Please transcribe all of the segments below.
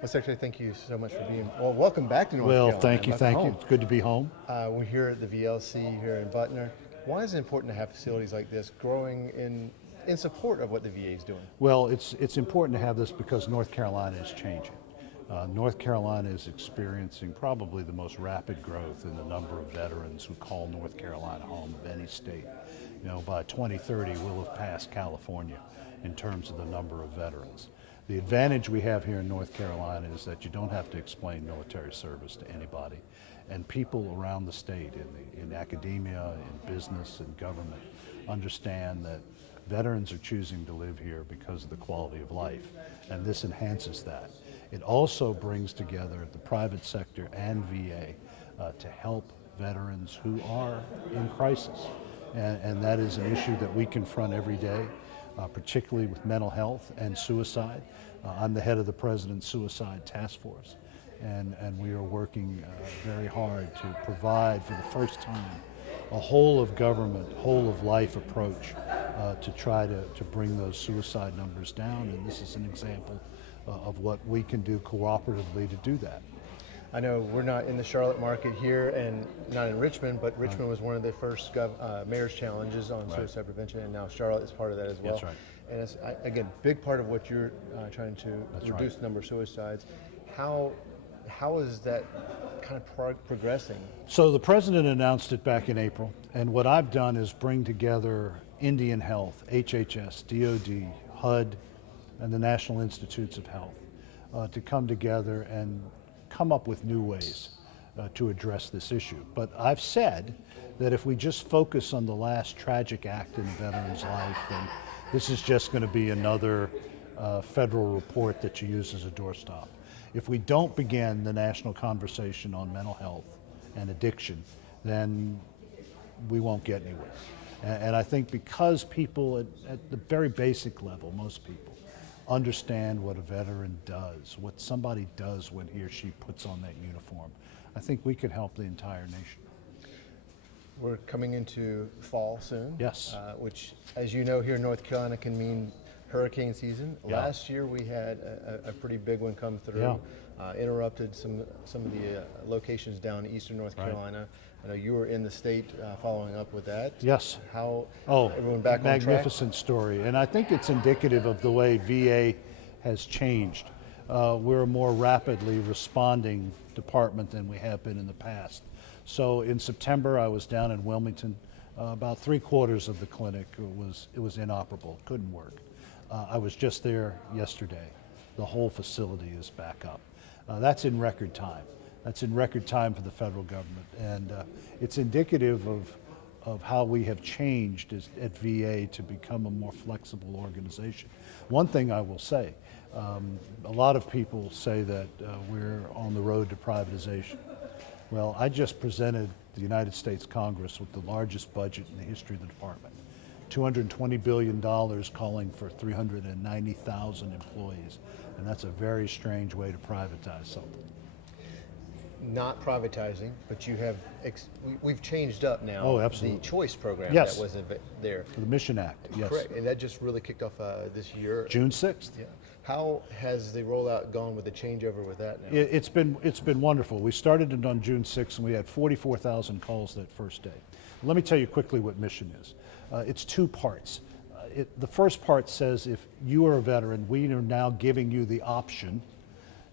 Well, Secretary, thank you so much for being, well, welcome back to North Well, Carolina. thank you, Welcome thank you. home. It's good to be home. We're here at the VLC here in Butner. Why is it important to have facilities like this growing in support of what the VA is doing? Well, it's important to have this because North Carolina is changing. North Carolina is experiencing probably the most rapid growth in the number of veterans who call North Carolina home of any state. You know, by 2030, we'll have passed California in terms of the number of veterans. The advantage we have here in North Carolina is that you don't have to explain military service to anybody. And people around the state, in academia, in business, and government, understand that veterans are choosing to live here because of the quality of life, and this enhances that. It also brings together the private sector and VA to help veterans who are in crisis. And that is an issue that we confront every day, particularly with mental health and suicide. I'm the head of the President's Suicide Task Force, and we are working very hard to provide for the first time a whole of government, whole of life approach to try to bring those suicide numbers down, and this is an example of what we can do cooperatively to do that. I know we're not in the Charlotte market here and not in Richmond, but Richmond was one of the first mayor's challenges on suicide prevention, and now Charlotte is part of that as well. That's right. And it's, again, big part of what you're trying to reduce the number of suicides. How is that kind of progressing? So the president announced it back in April, and what I've done is bring together Indian Health, HHS, DOD, HUD, and the National Institutes of Health to come together and come up with new ways to address this issue. But I've said that if we just focus on the last tragic act in a veteran's life, then this is just going to be another federal report that you use as a doorstop. If we don't begin the national conversation on mental health and addiction, then we won't get anywhere. And I think because people at the very basic level, most people, understand what a veteran does, what somebody does when he or she puts on that uniform, I think we could help the entire nation. We're coming into fall soon. Yes. Which, as you know, here in North Carolina can mean hurricane season. Yeah. Last year we had a pretty big one come through, interrupted some of the locations down in eastern North Carolina. I know you were in the state following up with that. Yes. How everyone back on track? Magnificent story, and I think it's indicative of the way VA has changed. We're a more rapidly responding department than we have been in the past. So in September, I was down in Wilmington. About 3/4 of the clinic was inoperable, couldn't work. I was just there yesterday. The whole facility is back up. That's in record time. That's in record time for the federal government, and it's indicative of how we have changed at VA to become a more flexible organization. One thing I will say, a lot of people say that we're on the road to privatization. Well, I just presented the United States Congress with the largest budget in the history of the department. $220 billion calling for 390,000 employees, and that's a very strange way to privatize something. Not privatizing, but you have we've changed up now. Oh, absolutely. The choice program Yes. that was there. The Mission Act, yes. Correct, and that just really kicked off this year. June 6th. Yeah. How has the rollout gone with the changeover with that now? It's been wonderful. We started it on June 6th, and we had 44,000 calls that first day. Let me tell you quickly what Mission is. It's two parts. The first part says if you are a veteran, we are now giving you the option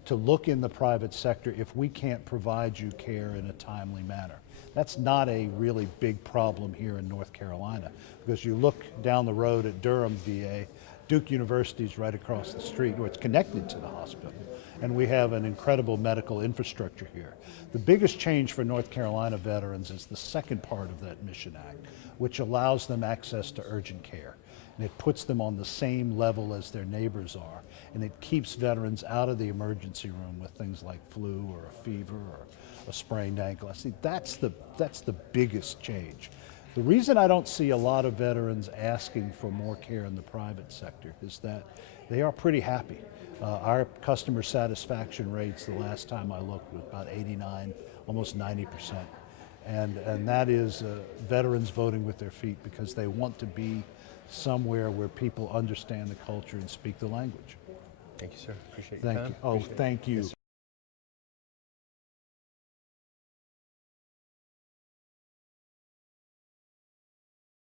to look in the private sector if we can't provide you care in a timely manner. That's not a really big problem here in North Carolina, because you look down the road at Durham VA, Duke University is right across the street, or it's connected to the hospital, and we have an incredible medical infrastructure here. The biggest change for North Carolina veterans is the second part of that Mission Act, which allows them access to urgent care. And it puts them on the same level as their neighbors are, and it keeps veterans out of the emergency room with things like flu or a fever or a sprained ankle. I see that's the biggest change. The reason I don't see a lot of veterans asking for more care in the private sector is that they are pretty happy. Our customer satisfaction rates the last time I looked was about 89, almost 90%. And that is veterans voting with their feet because they want to be somewhere where people understand the culture and speak the language. Thank you, sir. Appreciate your Thank time. you. Oh, Appreciate it. thank you. Yes, sir.